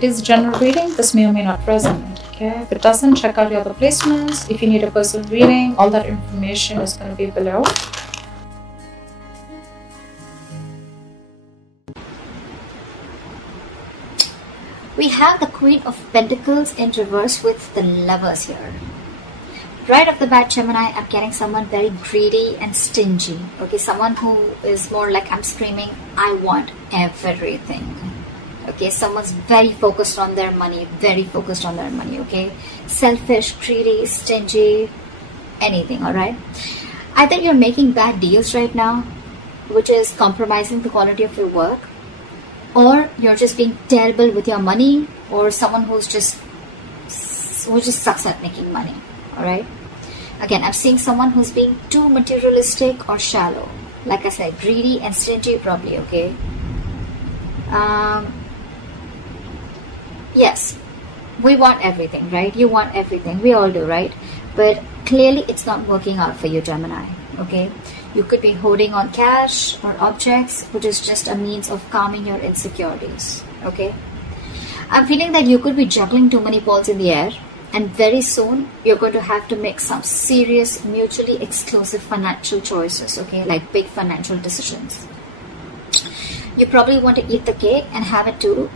it is general reading, this may or may not resonate. Okay, if it doesn't, check out your other placements. If you need a personal reading, all that information is going to be below. We have the Queen of Pentacles in reverse with the Lovers here. Right off the bat, Gemini, I'm getting someone very greedy and stingy. Okay, someone who is more like, I'm screaming, I want everything. Okay, someone's very focused on their money, okay? Selfish, greedy, stingy, anything, alright? Either you're making bad deals right now, which is compromising the quality of your work, or you're just being terrible with your money, or someone who just sucks at making money. Alright, again, I'm seeing someone who's being too materialistic or shallow. Like I said, greedy and stingy probably. Okay, yes, we want everything, right? You want everything, we all do, right? But clearly it's not working out for you, Gemini. Okay, you could be holding on cash or objects, which is just a means of calming your insecurities. Okay, I'm feeling that you could be juggling too many balls in the air, and very soon you're going to have to make some serious, mutually exclusive financial choices. Okay, like big financial decisions. You probably want to eat the cake and have it too,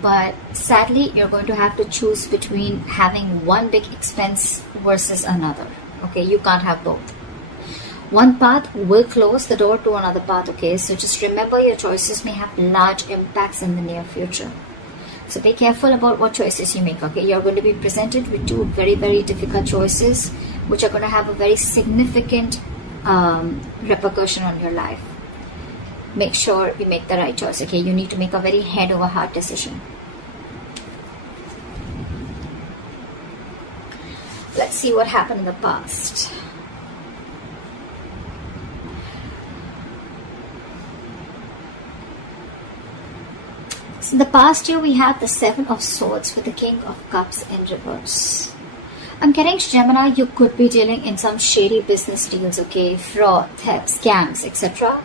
but sadly you're going to have to choose between having one big expense versus another. Okay, you can't have both. One path will close the door to another path. Okay, so just remember, your choices may have large impacts in the near future. So be careful about what choices you make. Okay, you're going to be presented with two very, very difficult choices, which are going to have a very significant repercussion on your life. Make sure you make the right choice. Okay, you need to make a very head over heart decision. Let's see what happened in the past. In the past year, we have the Seven of Swords with the King of Cups in reverse. I'm getting, Gemini, you could be dealing in some shady business deals, okay, fraud, theft, scams, etc.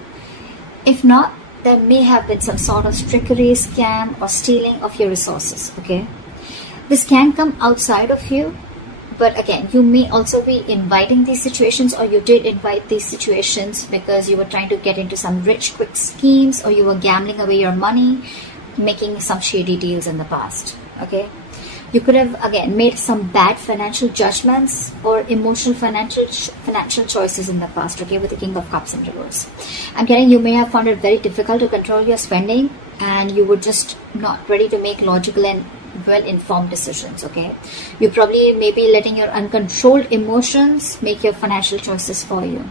If not, there may have been some sort of trickery, scam, or stealing of your resources, okay. This can come outside of you, but again, you may also be inviting these situations, or you did invite these situations because you were trying to get into some rich, quick schemes, or you were gambling away your money, making some shady deals in the past. Okay, you could have again made some bad financial judgments or emotional financial choices in the past. Okay, with the King of Cups in reverse, I'm getting you may have found it very difficult to control your spending, and you were just not ready to make logical and well-informed decisions. Okay, you probably may be letting your uncontrolled emotions make your financial choices for you,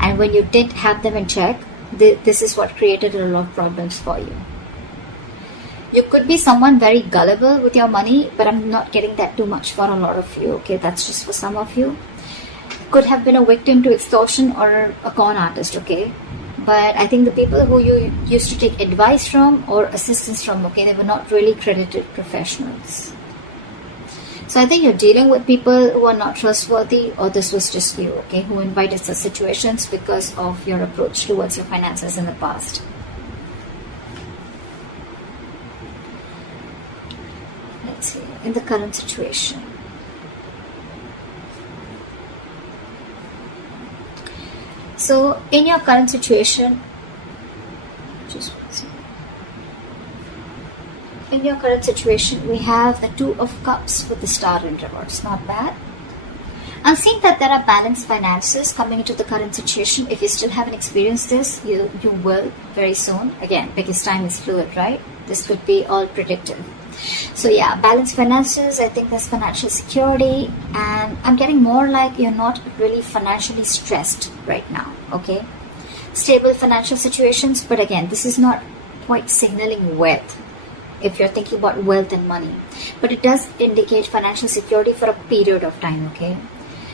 and when you didn't have them in check, this is what created a lot of problems for you. You could be someone very gullible with your money, but I'm not getting that too much for a lot of you. Okay, that's just for some of you. Could have been a victim to extortion or a con artist. Okay, but I think the people who you used to take advice from or assistance from, okay, they were not really credited professionals. So I think you're dealing with people who are not trustworthy, or this was just you, okay, who invited such situations because of your approach towards your finances in the past. In the current situation, so in your current situation, we have the Two of Cups with the Star in reverse. Not bad. I'm seeing that there are balanced finances coming into the current situation. If you still haven't experienced this, you will very soon. Again, because time is fluid, right? This could be all predictive. So yeah, balanced finances, I think there's financial security, and I'm getting more like you're not really financially stressed right now, okay? Stable financial situations, but again, this is not quite signaling wealth if you're thinking about wealth and money, but it does indicate financial security for a period of time, okay?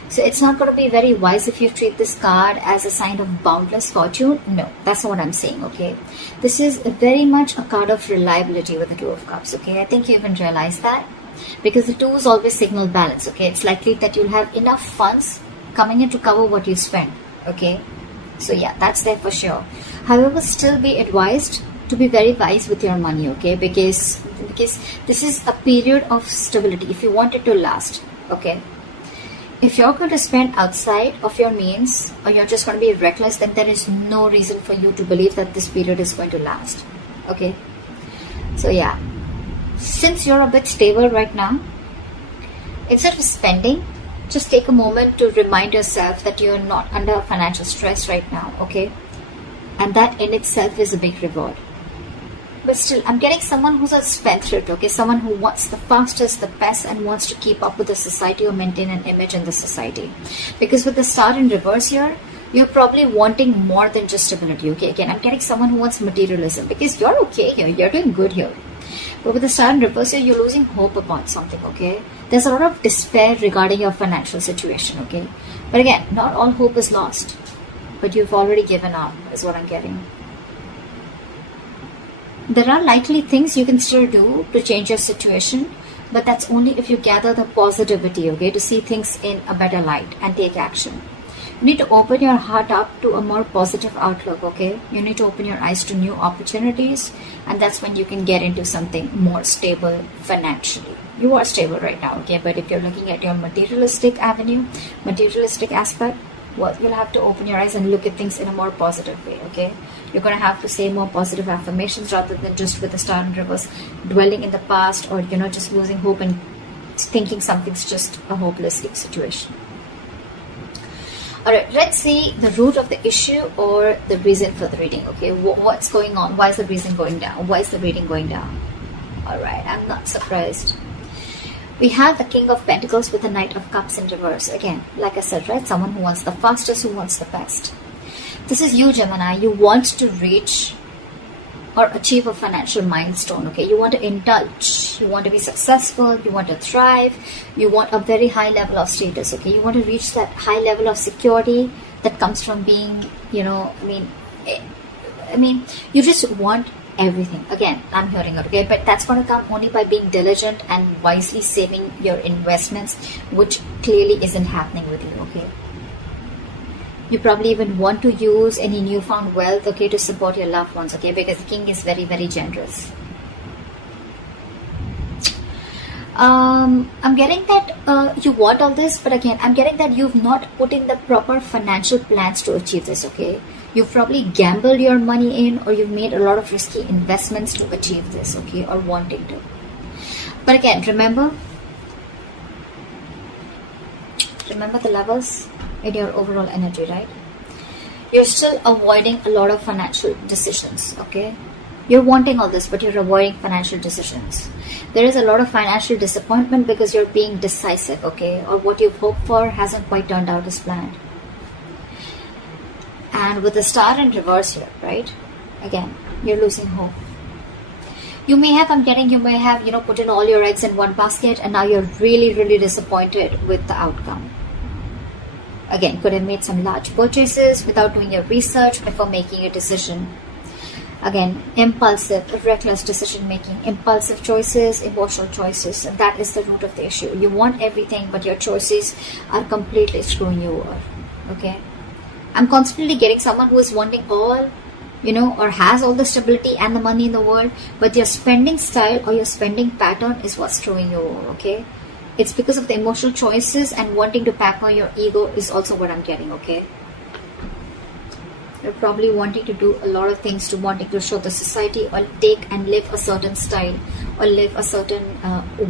So it's not going to be very wise if you treat this card as a sign of boundless fortune. No, that's not what I'm saying, okay? This is very much a card of reliability with the Two of Cups, okay? I think you even realize that, because the twos always signal balance, okay? It's likely that you'll have enough funds coming in to cover what you spend, okay? So yeah, that's there for sure. However, still be advised to be very wise with your money, okay? Because this is a period of stability if you want it to last, okay? If you're going to spend outside of your means, or you're just going to be reckless, then there is no reason for you to believe that this period is going to last, okay? So yeah, since you're a bit stable right now, instead of spending, just take a moment to remind yourself that you're not under financial stress right now, okay? And that in itself is a big reward. But still, I'm getting someone who's a spendthrift, okay? Someone who wants the fastest, the best, and wants to keep up with the society or maintain an image in the society. Because with the star in reverse here, you're probably wanting more than just stability, okay? Again, I'm getting someone who wants materialism, because you're okay here, you're doing good here. But with the star in reverse here, you're losing hope about something, okay? There's a lot of despair regarding your financial situation, okay? But again, not all hope is lost. But you've already given up, is what I'm getting. There are likely things you can still do to change your situation, but that's only if you gather the positivity, okay, to see things in a better light and take action. You need to open your heart up to a more positive outlook, okay? You need to open your eyes to new opportunities, and that's when you can get into something more stable financially. You are stable right now, okay? But if you're looking at your materialistic avenue, materialistic aspect, well, you'll have to open your eyes and look at things in a more positive way, okay? You're going to have to say more positive affirmations rather than just with the star in reverse, dwelling in the past, or, you know, just losing hope and thinking something's just a hopeless situation. Alright, let's see the root of the issue or the reason for the reading, okay? What's going on? Why is the reason going down? Why is the reading going down? Alright, I'm not surprised. We have the King of Pentacles with the Knight of Cups in reverse. Again, like I said, right? Someone who wants the fastest, who wants the best. This is you, Gemini. You want to reach or achieve a financial milestone, okay? You want to indulge. You want to be successful. You want to thrive. You want a very high level of status, okay? You want to reach that high level of security that comes from being, you know, I mean, you just want everything. Again, I'm hearing it, okay? But that's going to come only by being diligent and wisely saving your investments, which clearly isn't happening with you, okay? You probably even want to use any newfound wealth, okay, to support your loved ones, okay? Because the king is very, very generous. I'm getting that you want all this, but again, I'm getting that you've not put in the proper financial plans to achieve this, okay? You've probably gambled your money in, or you've made a lot of risky investments to achieve this, okay, or wanting to. But again, remember the levels in your overall energy, right? You're still avoiding a lot of financial decisions, okay? You're wanting all this, but you're avoiding financial decisions. There is a lot of financial disappointment because you're being decisive, okay? Or what you've hoped for hasn't quite turned out as planned. And with the star in reverse here, right? Again, you're losing hope. You may have, you know, put in all your eggs in one basket, and now you're really, really disappointed with the outcome. Again, could have made some large purchases without doing your research before making a decision. Again, impulsive, reckless decision making, impulsive choices, emotional choices, and that is the root of the issue. You want everything, but your choices are completely screwing you over, okay? I'm constantly getting someone who is wanting all, you know, or has all the stability and the money in the world, but your spending style or your spending pattern is what's screwing you over, okay? It's because of the emotional choices and wanting to pamper your ego is also what I'm getting, okay? You're probably wanting to do a lot of things to wanting to show the society or take and live a certain style or live a certain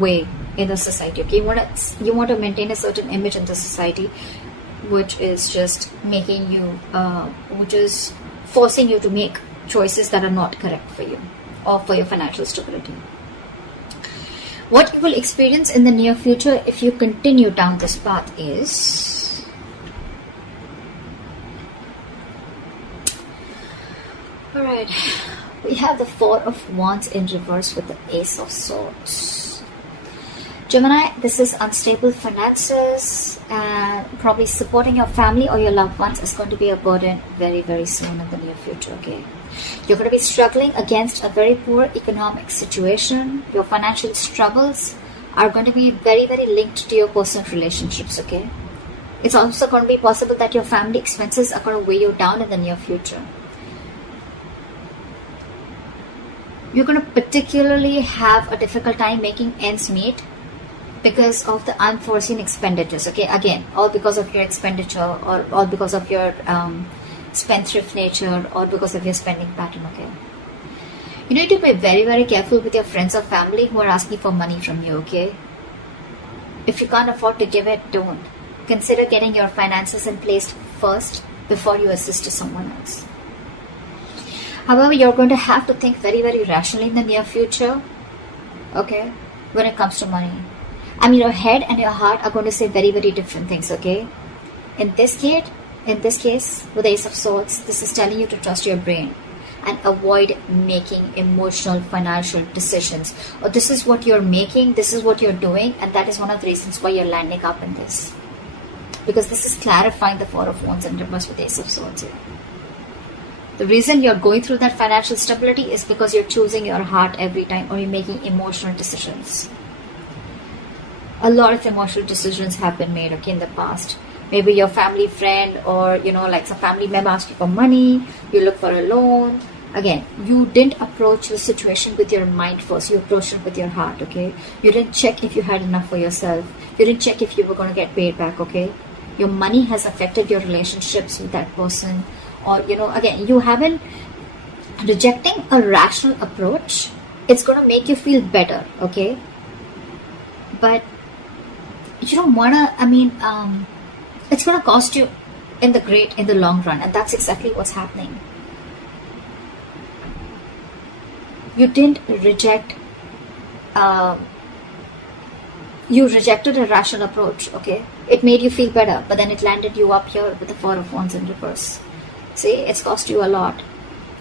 way in the society, okay? You want to maintain a certain image in the society, which is just making you, which is forcing you to make choices that are not correct for you or for your financial stability. What you will experience in the near future if you continue down this path is alright, we have the Four of Wands in reverse with the Ace of Swords. Gemini, this is unstable finances, and probably supporting your family or your loved ones is going to be a burden very, very soon in the near future, okay? You're going to be struggling against a very poor economic situation. Your financial struggles are going to be very, very linked to your personal relationships, okay? It's also going to be possible that your family expenses are going to weigh you down in the near future. you're going to particularly have a difficult time making ends meet because of the unforeseen expenditures. Okay, again, all because of your expenditure, or all because of your spendthrift nature, or because of your spending pattern. Okay, you need to be very, very careful with your friends or family who are asking for money from you. Okay, if you can't afford to give it, don't. Consider getting your finances in place first before you assist to someone else. However, you're going to have to think very, very rationally in the near future, okay, when it comes to money. I mean, your head and your heart are going to say very, very different things, okay? In this case, with the Ace of Swords, this is telling you to trust your brain and avoid making emotional financial decisions. Or this is what you're making, this is what you're doing, and that is one of the reasons why you're landing up in this. Because this is clarifying the Four of Wands in reverse with the Ace of Swords here. The reason you're going through that financial stability is because you're choosing your heart every time, or you're making emotional decisions. A lot of emotional decisions have been made, okay, in the past. Maybe your family friend, or like some family member asks you for money, you look for a loan. Again, you didn't approach the situation with your mind first, you approached it with your heart, okay? You didn't check if you had enough for yourself. You didn't check if you were going to get paid back, okay? Your money has affected your relationships with that person. Or, again, you haven't, rejecting a rational approach, it's going to make you feel better, okay? But you don't want to, it's going to cost you in the long run. And that's exactly what's happening. You didn't reject, you rejected a rational approach, okay? It made you feel better, but then it landed you up here with the Four of Wands in reverse. See, it's cost you a lot.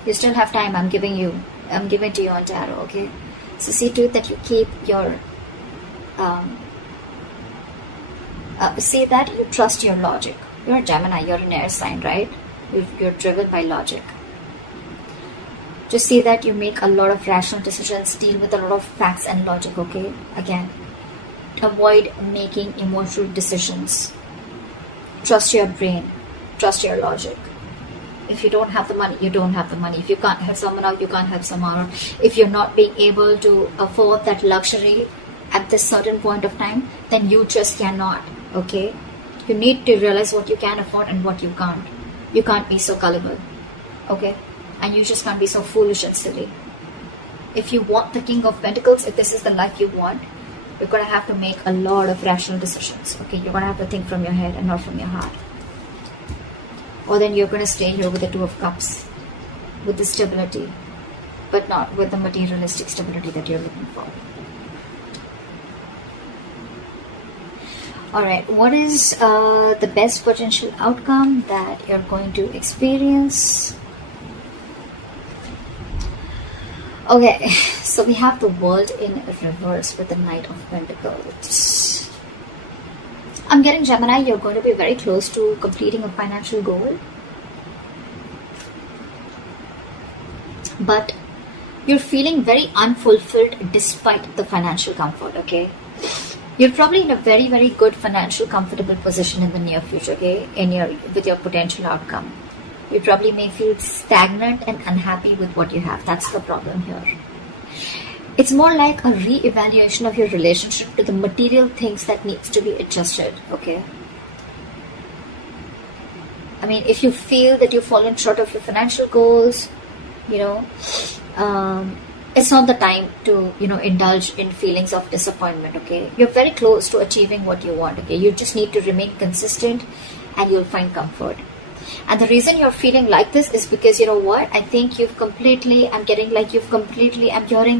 You still have time. I'm giving to you on tarot, okay? So see to it that you keep your, see that you trust your logic. You're a Gemini, you're an air sign, right? You're driven by logic. Just see that you make a lot of rational decisions, deal with a lot of facts and logic, okay? Again, avoid making emotional decisions. Trust your brain, trust your logic. If you don't have the money, you don't have the money. If you can't help someone out, you can't help someone out. If you're not being able to afford that luxury at this certain point of time, then you just cannot, okay? You need to realize what you can afford and what you can't. You can't be so gullible, okay? And you just can't be so foolish and silly. If you want the King of Pentacles, if this is the life you want, you're going to have to make a lot of rational decisions, okay? You're going to have to think from your head and not from your heart. Or then you're going to stay here with the Two of Cups, with the stability, but not with the materialistic stability that you're looking for. Alright, what is the best potential outcome that you're going to experience? Okay, so we have the World in reverse with the Knight of Pentacles. I'm getting, Gemini, you're going to be very close to completing a financial goal. But you're feeling very unfulfilled despite the financial comfort, okay? You're probably in a very, very good financial comfortable position in the near future, okay? With your potential outcome. You probably may feel stagnant and unhappy with what you have. That's the problem here. It's more like a re-evaluation of your relationship to the material things that needs to be adjusted, okay? I mean, if you feel that you've fallen short of your financial goals, it's not the time to, indulge in feelings of disappointment, okay? You're very close to achieving what you want, okay? You just need to remain consistent and you'll find comfort. And the reason you're feeling like this is because, you know what? I think I'm hearing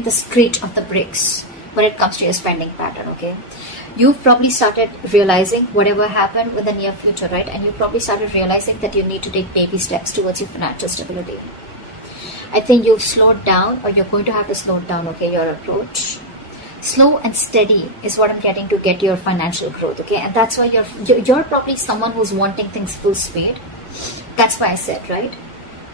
the screech of the bricks when it comes to your spending pattern, okay? You've probably started realizing whatever happened in the near future, right? And you probably started realizing that you need to take baby steps towards your financial stability. I think you've slowed down, or you're going to have to slow down, okay, your approach. Slow and steady is what I'm getting to get your financial growth, okay? And that's why you're probably someone who's wanting things full speed. That's why I said, right?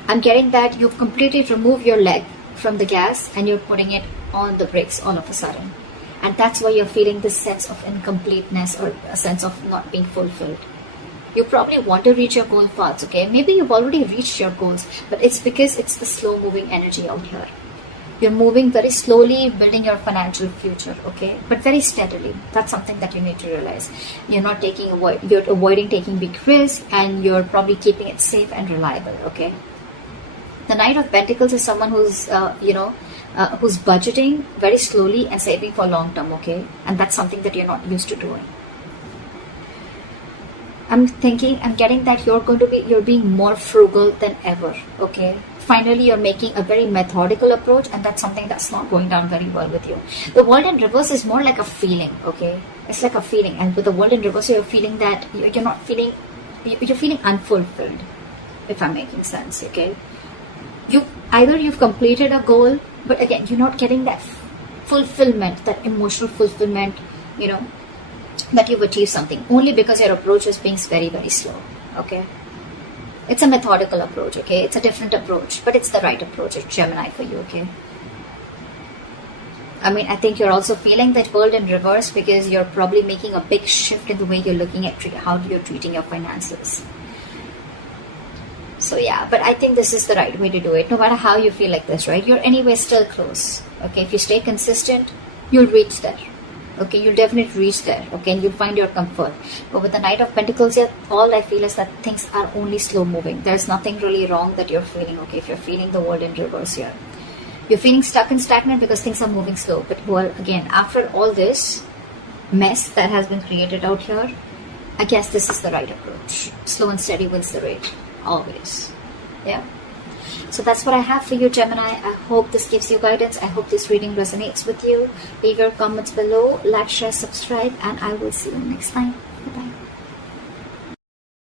I'm getting that you've completely removed your leg from the gas and you're putting it on the brakes all of a sudden. And that's why you're feeling this sense of incompleteness or a sense of not being fulfilled. You probably want to reach your goal fast, okay? Maybe you've already reached your goals, but it's because it's the slow moving energy out here. You're moving very slowly, building your financial future, okay? But very steadily. That's something that you need to realize. You're avoiding taking big risks, and you're probably keeping it safe and reliable, okay? The Knight of Pentacles is someone who's, who's budgeting very slowly and saving for long term, okay? And that's something that you're not used to doing. I'm getting that you're being more frugal than ever, okay? Finally, you're making a very methodical approach, and that's something that's not going down very well with you. The World in Reverse is more like a feeling, okay? It's like a feeling, and with the World in Reverse, you're feeling that you're feeling unfulfilled, if I'm making sense, okay? You've completed a goal, but again, you're not getting that fulfillment, that emotional fulfillment, that you've achieved something, only because your approach is being very, very slow, okay? It's a methodical approach, okay? It's a different approach, but it's the right approach. It's Gemini for you, okay? I think you're also feeling that World in Reverse because you're probably making a big shift in the way you're looking at how you're treating your finances. So yeah, but I think this is the right way to do it. No matter how you feel like this, right? You're anyway still close, okay? If you stay consistent, you'll reach there. Okay, you'll definitely reach there, okay, and you'll find your comfort. But with the Knight of Pentacles here, all I feel is that things are only slow moving. There's nothing really wrong that you're feeling, okay, if you're feeling the World in Reverse here. You're feeling stuck and stagnant because things are moving slow. But well, again, after all this mess that has been created out here, I guess this is the right approach. Slow and steady wins the race, always. Yeah. So that's what I have for you, Gemini. I hope this gives you guidance. I hope this reading resonates with you. Leave your comments below, like, share, subscribe, and I will see you next time.